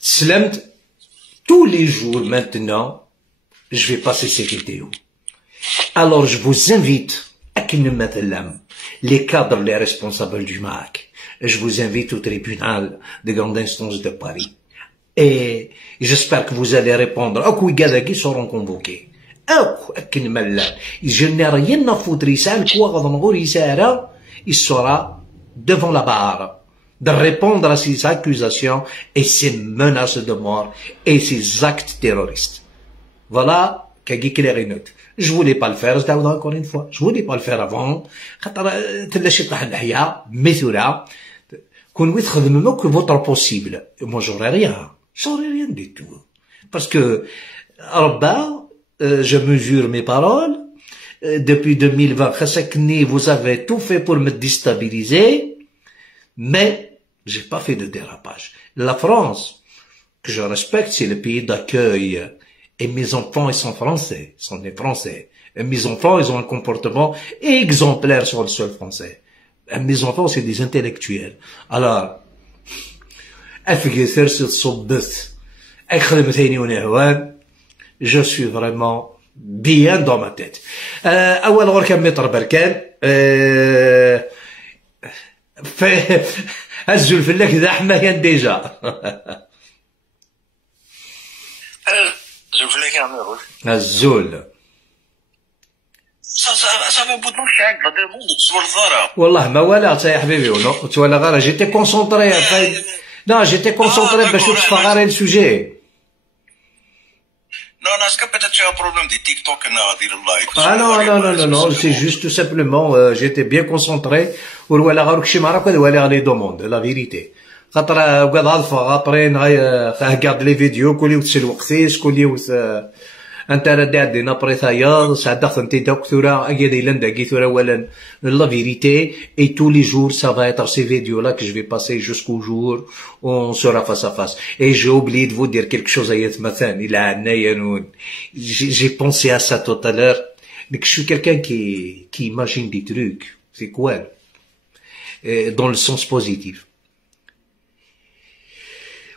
سلمت. Tous les jours maintenant je vais passer ces vidéos. Alors je vous invite à les cadres, les responsables du MAC. Je vous invite au tribunal de grande instance de Paris. Et j'espère que vous allez répondre. Qui seront convoqués. Je n'ai rien à foutre. Il sera devant la barre de répondre à ces accusations et ces menaces de mort et ces actes terroristes. Voilà. Je voulais pas le faire, je t'avoue encore une fois. Je voulais pas le faire avant. تلاشي طاح الحياة مثورة. كون ويتخدم que votre possible. Moi j'aurais rien du tout. Parce que Rabba, je mesure mes paroles. Depuis 2020, vous avez tout fait pour me déstabiliser. Mais j'ai pas fait de dérapage. La France, que je respecte, c'est le pays d'accueil. Et mes enfants, ils sont français, ils sont des français. Et mes enfants, ils ont un comportement exemplaire sur le sol français. Et mes enfants, c'est des intellectuels. Alors, je suis vraiment bien dans ma tête. أول غير كم متر بركان الزول فلاك ذا حمايان ديجا. الزول فلاك يا عميروش. الزول صافي بود ما شاعل بلا مو تصور الضارة. والله ما والعت يا حبيبي ولا غير جيتي كونسونطري. لا جيتي كونسونطري باش تطفى غير السوجي. Non, non, est-ce que peut-être tu as un problème de TikTok et dire like? Ah non, c'est juste tout simplement, j'étais bien concentré. ولا غير كشي ما راك ولا لي دوموند لا فيريتي. خاطر قاعد عارفه ابري نغير لي فيديو كل يوم تسل وقتيش كل يوم انت راه عندنا بري ثايا ساعات انت داك ثورا اكيد لندا كي ثورا ولا لا فيريتي اي تو لي جور سا فا être ces vidéos là que je vais passer jusqu'au jour où on sera face à face. Et j'ai oublié de vous dire quelque chose ayat مثلا الى عندنا يانون. J'ai pensé à ça tout à l'heure. Mais je suis quelqu'un qui imagine des trucs. C'est quoi? Dans le sens positif.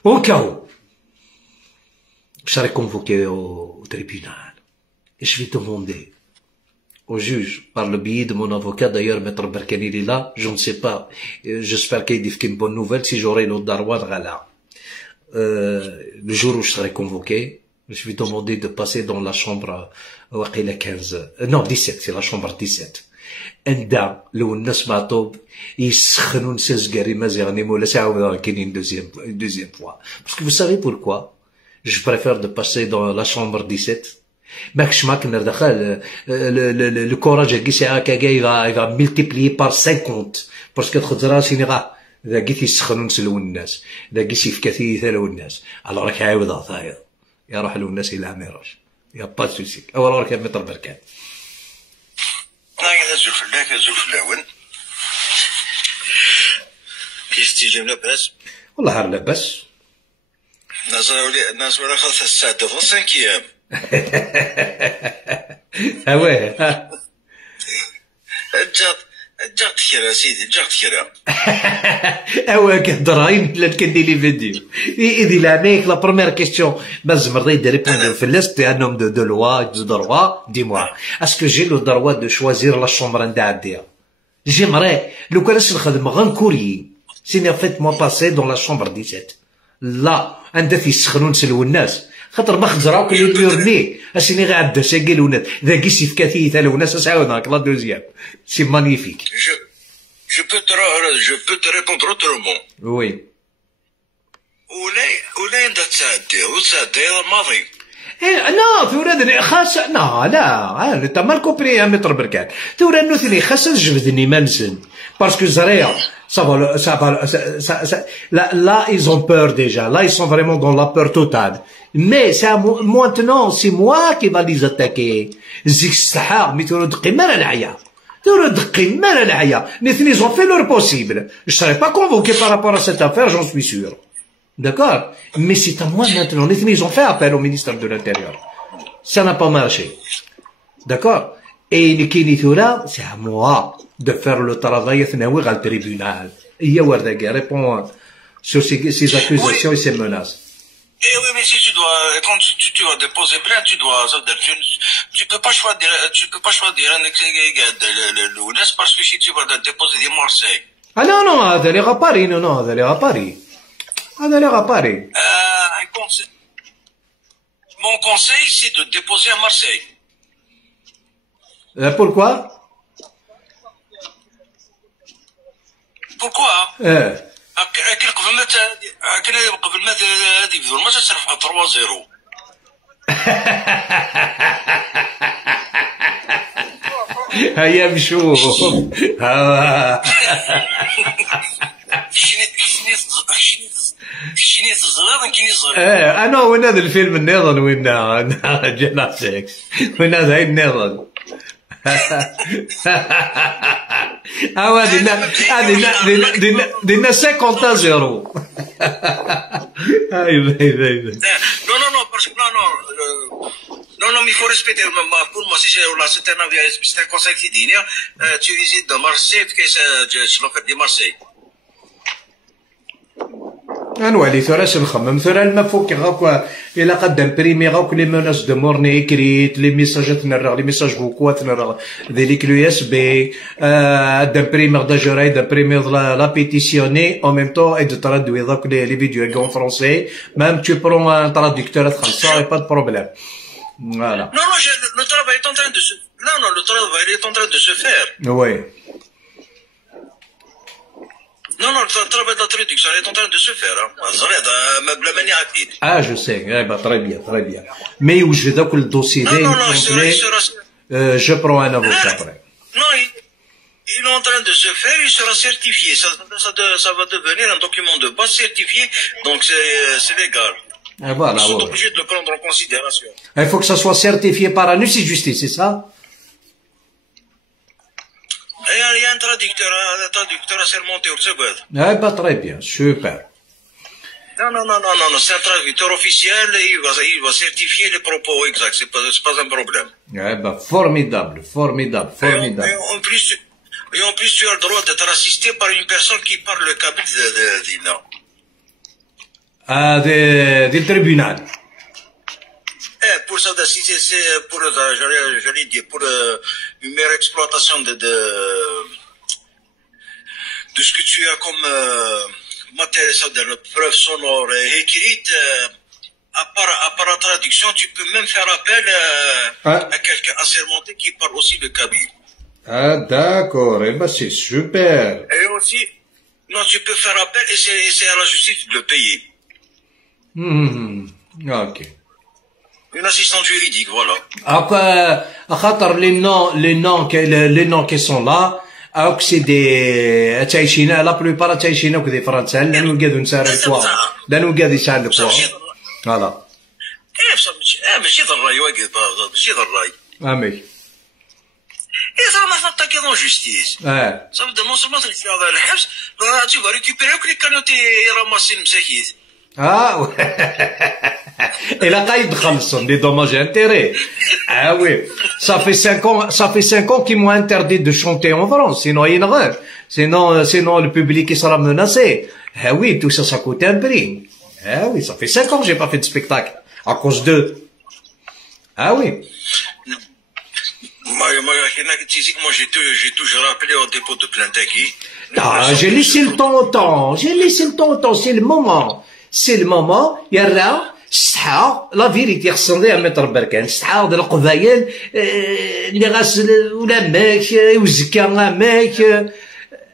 Au cas où je serai convoqué au tribunal et je vais demander au juge par le biais de mon avocat, d'ailleurs maître Berkani est là, je ne sais pas, j'espère qu'il dit une bonne nouvelle si j'aurai le droit de là. Le jour où je serai convoqué, je vais demander de passer dans la chambre 15 non 17, c'est la chambre 17. عندها لو الناس معطوب يسخنوا نساس كاري مازيغني مولا ساعه كاينين دوزيام فوا. باسكو vous savez pourquoi je préfère de passer dans la chambre 17. ماكش ماكن دخل le courage كي ساعه كاي va multiplier par 50 باسكو خضرا سينيغا اذا قيت يسخنوا نسلو الناس اذا قيت يفكثي يثلو الناس على راك عاود عطايا يا روح لو الناس الى عميروش يا با سوسي اول راك متر بركان. الزول فلاك الزول فلاون كيف تيجي لاباس؟ والله لاباس. الناس ولا خلص الساعة 5 أيام. اواه جات خيرا سيدي جات خيرا. اواه كدراين لا كندير لي فيديو. إذا لاميك لا بروميير كيستيون باز مرضي دي ريبوندر في الليست تاع نوم دو لوا دو دروا دي موا اسكو جي لو دروا دو شوازير لا شومبر نتاع عنديها. جيمري لو كان نخدم غنكوري سيني فيت موا باسي دون لا شومبر 17 لا عندها في يسخنوا نسلو الناس خاطر ما خزراو كل يورني اسيني غا عدا ساكي الونات ذا كيسي في كثي تاع الناس اسعاودك لا دوزيام سي مانيفيك. Je peux te répondre autrement. Oui. ولا انت تساعدي وتساعدي الماضي. لا ثورة خاصة لا انت ما كوبري يا متر بركان ثورة نوثني خاصة جبدني منسن باسكو زريا là ils ont peur déjà là ils sont vraiment dans la peur totale mais c'est maintenant c'est moi qui va les attaquer زيك السحاق مي ثورة دقي مالا العيا ثورة دقي مالا العيا نثني ils ont fait leur possible je serai pas convoqué par rapport à cette affaire j'en suis sûr. D'accord? Mais c'est à moi maintenant. Ils ont fait appel au ministère de l'Intérieur. Ça n'a pas marché. D'accord? Et Nikinithura, c'est à moi de faire le travail au tribunal. Il y a Wardega répond sur ces accusations et ces menaces. Eh oui, mais si tu dois, quand tu vas déposer plainte, tu peux pas choisir un l'ONS parce que si tu vas déposer des Marseille. Ah non, هذا اللي غباري non هذا اللي غباري. هذا اللي غباري. Mon conseil, c'est de déposer à Marseille. Pourquoi? Pourquoi? قبل ما هذه بدون ما تصرف 3-0. هيا مشوف. شني صغير كيني صغير. انا وين هذا الفيلم الناضل وين جانا سكس وين هذا هاي الناضل. دينا 50-0. Non, parce que non, mais il faut respecter. Pour moi, c'est un conseil qui dit, tu visites dans Marseille, que c'est le fait de Marseille. انوالي ثورا نخمم ثورا ما فوق غاك الا قد امبريمي غاك لي موناس دو مورني اكريت لي ميساجات نرغ لي ميساج فوكوات نرغ ذلك لو اس بي دامبريمي دا جوراي دامبريمي لا بيتيسيوني او ميم طون اي دو ترادوي ذاك لي فيديو اون فرونسي ميم تو برون ان تراديكتور تخلصها اي با دو بروبليم فوالا Non, non, le travail est en train de se... Non, non, le travail est en train de se faire. Oui. Non, non, le travail de la traduction est en train de se faire. La manière active. Ah, je sais. Eh ben, très bien, très bien. Mais où je vais donc le dossier je prends un avocat après. Non, il est en train de se faire, il sera certifié. Ça va devenir un document de base certifié, donc c'est légal. Ah, voilà, ils sont obligés de le prendre en considération. Il faut que ça soit certifié par un huissier de justice, c'est ça? Il y a un traducteur assermenté au Tsebed. Eh ben, très bien, super. Non, c'est un traducteur officiel et il va certifier les propos exacts, c'est pas un problème. Eh ben, formidable. Et en plus, tu as le droit d'être assisté par une personne qui parle le kabyle d'Ina. Ah, du tribunal. Pour ça, c'est pour, j'allais dire, pour une meilleure exploitation de ce que tu as comme matériel, c'est-à-dire preuve sonore et écrite. À part la traduction, tu peux même faire appel à quelqu'un assermenté qui parle aussi le kabyle. Ah, d'accord. Eh ben, c'est super. Et aussi, non, tu peux faire appel et c'est à la justice de le payer. Ok. Une assistante juridique, voilà. Après, les noms qui sont là, c'est des Tchaïchina, la plupart Tchaïchina ou des Français, là nous gardons ça le quoi. Là nous gardons ça le quoi. Voilà. ماشي ذا الراي واقف ماشي ذا الراي. امي. إذا ما فاتك dans justice. Ça veut dire non seulement tu vas vers le حبس, tu vas récupérer que les canots ramasser المساكين. Ah ouais. Et la taille de Khamson, des dommages et intérêts. Ah oui. Ça fait 5 ans qu'ils m'ont interdit de chanter en France. Sinon, il y en a. Sinon, le public, il sera menacé. Ah oui, tout ça, ça coûte un prix. Ah oui, ça fait 5 ans que j'ai pas fait de spectacle. À cause d'eux. Ah oui. Moi, j'ai toujours appelé au dépôt de plainte. Ah, j'ai laissé le temps au temps. C'est le moment. يرى الصحة لا فيريتي خصنا متر بركان الصحة ديال القبايل اللي غاسل ولا ماك وزكا ماك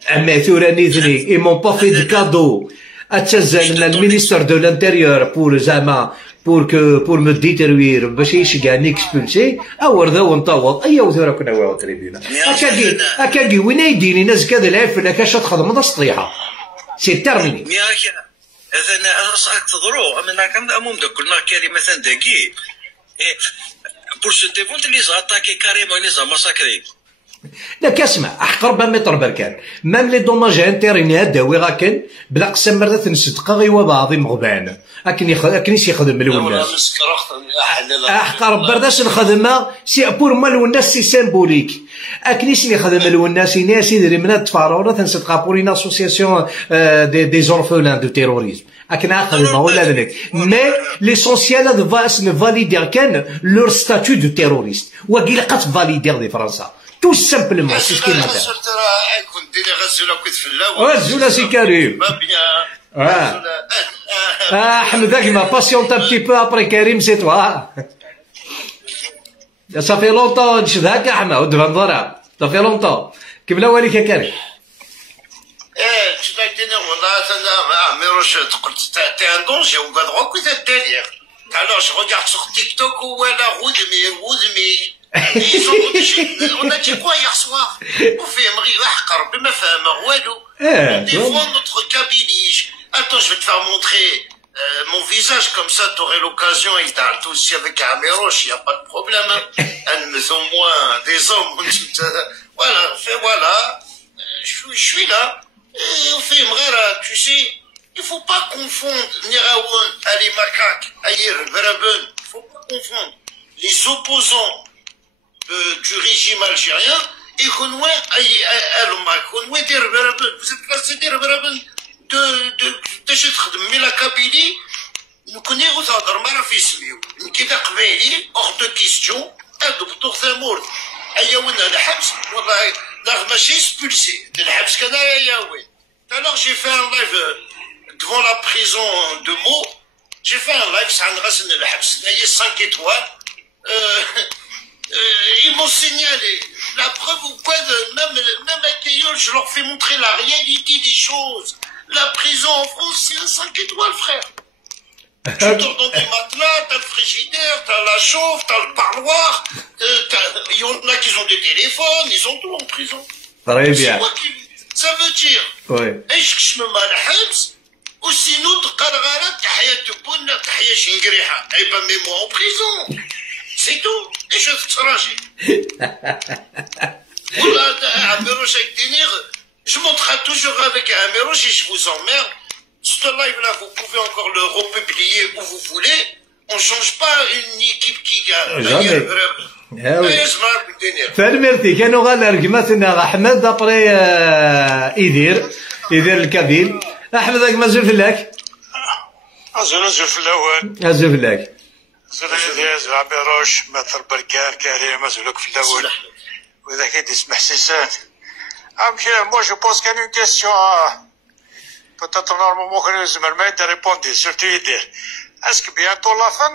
اما ثورا نيذني اي مون با في دو كادو اتزالنا المينيستر دو لانتيريور بور زعما بور مو ديتروير باش يشكاني اكسبولسي اور ذا ونطوط ايا ثورا كنا واو تريبينا اكاكي وين يديني ناس كذا العيف لا كاش تخدم السطيحه سي تيرميني هذا صاك تضرو اما كان امم كل ما كاري مثلا داكي pour se défendre les attaquer carrément les a massacrés. لا كاسمع احقر بمتر بركان مام لي دوماج انتريني هداوي غاكن بلا قسم مرات نصدق غيوا بعضي مغبان اكنيش يخدم الوناس احقر برداش الخدمه سي بور ما الوناس سي سيمبوليك اكنيش يخدم الوناس ناس يدري من التفارورة تنصدق بور une association des orphelins de terrorisme اكنا خدمه ولا ذلك مي ليسونسيال هذا فاس نفاليدير كان لور ستاتيو دو تيروريست وقيل قات فاليدير دي فرنسا تو سامبلومون سي سكي ماتر غزوله سي كريم حمدك ما باسيونت ان بتي بو ابري كريم سي توا صافي لونطون نشدها احمد بنظرها صافي لونطون كيبلا والك يا كريم tu vas tenir mais t'es un danger, on va te recruter de délire. Alors je regarde sur TikTok où elle a roue de mi. On a dit quoi hier soir? On fait on défend notre kabylie. Attends, je vais te faire montrer mon visage comme ça, t'aurais l'occasion et t'as aussi avec un méroche, y a pas de problème. Une maison moins, des hommes, voilà, voilà, je suis là. On fait tu sais, il faut pas confondre Niraoun, les macaques, il faut pas confondre les opposants du régime algérien et Renoué, vous êtes classé des Reberaben. تاش تخدم مي لا كابيلي نكوني وتهضر ما راه في سميو كي قبايلي اخ دو كيستيون ضبطو ثمور ايا وين الحبس والله لا ماشي سبولسي الحبس كان يا وين alors j'ai fait un live devant la prison de Meaux j'ai fait un live ساعه غسل الحبس هي 5 étoiles ils m'ont signalé la preuve ou quoi même à Kayol je leur fais montrer la réalité des choses la prison en France c'est un 5 étoiles frère. Tu dors dans des matelas, t'as le frigidaire, t'as la chauffe, t'as le parloir, il y en a qui ont des téléphones, ils ont tout en prison. Très bien. Ça veut dire, ايش كشمم على حبس وسينو تقرغرة تحيا تبونا تحيا شنقريحة عيبا ميمو en prison. C'est tout. ايش تراجي. والله عميروش يديني je montre toujours avec Améroche et je vous emmerde. Ce live-là, vous pouvez encore le republier où vous voulez. On ne change pas une équipe qui gagne. Jamais. فالميرتي كانوا غنرقماتنا احمد ابري يدير الكابيل احمد راك مازال فلاك مازال فلاوان مازال فلاك زول عميروش متر بركان كريم مازالك فلاوان واذا كي تسمح سيسان moi je pense qu'il y a une question peut-être normalement que les humains te répondent surtout Idir. Est-ce que bientôt la fin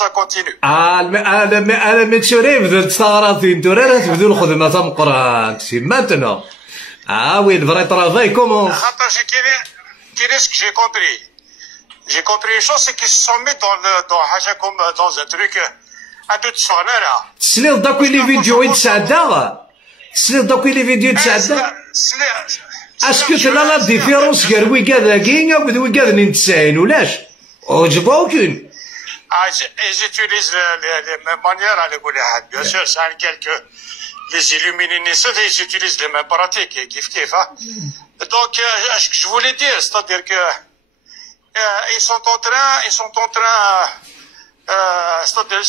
ça continue? انا مكسوري بدات ثغراتي انتو راه تبداو الخدمه تاع مقران سي ماتنا وي الفري طرافاي كومون خاطر ce que j'ai compris une chose c'est qu'ils se sont mis dans حاجه comme dans un truc un peu de sonore تسليط داك لي فيديو يتسعدا تسليط داك لي فيديو يتسعدا اسكو لا لا ديفيرونس كاع ويكا ذاكي ويكا نتساين ولاش وجبوا aucune ils utilisent les mêmes manières à l'école bien sûr c'est quelques les illuministes ils utilisent les mêmes pratiques kif donc ce que je voulais dire c'est-à-dire que ils sont en train c'est-à-dire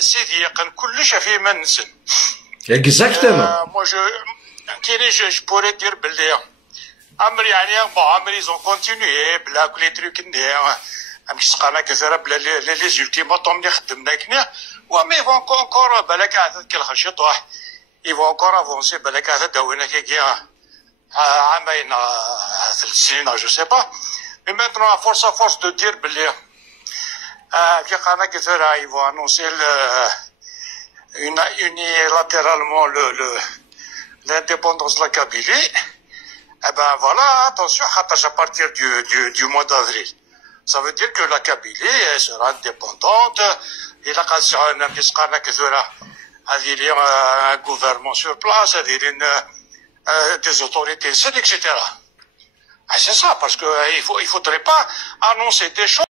سيدي كلش فيه ما نسن exactement moi je pourrais dire باللي عمري يعني عمري ils ont continué بلا كل تروك ندير مش سقانا كزرا بلا لي زولتيماتوم اللي خدمنا كنا ومي فون كونكور بالك عاد كل خشيط واحد ils vont encore avancer بالك عاد داوينا كي عامين 3 سنين je sais pas mais maintenant à force de dire باللي ils vont annoncer unilatéralement l'indépendance de la Kabylie. Eh ben voilà, attention, à partir du mois d'avril. Ça veut dire que la Kabylie sera indépendante. Il a un gouvernement sur place, des autorités, etc. C'est ça, parce qu'il ne faudrait pas annoncer des choses.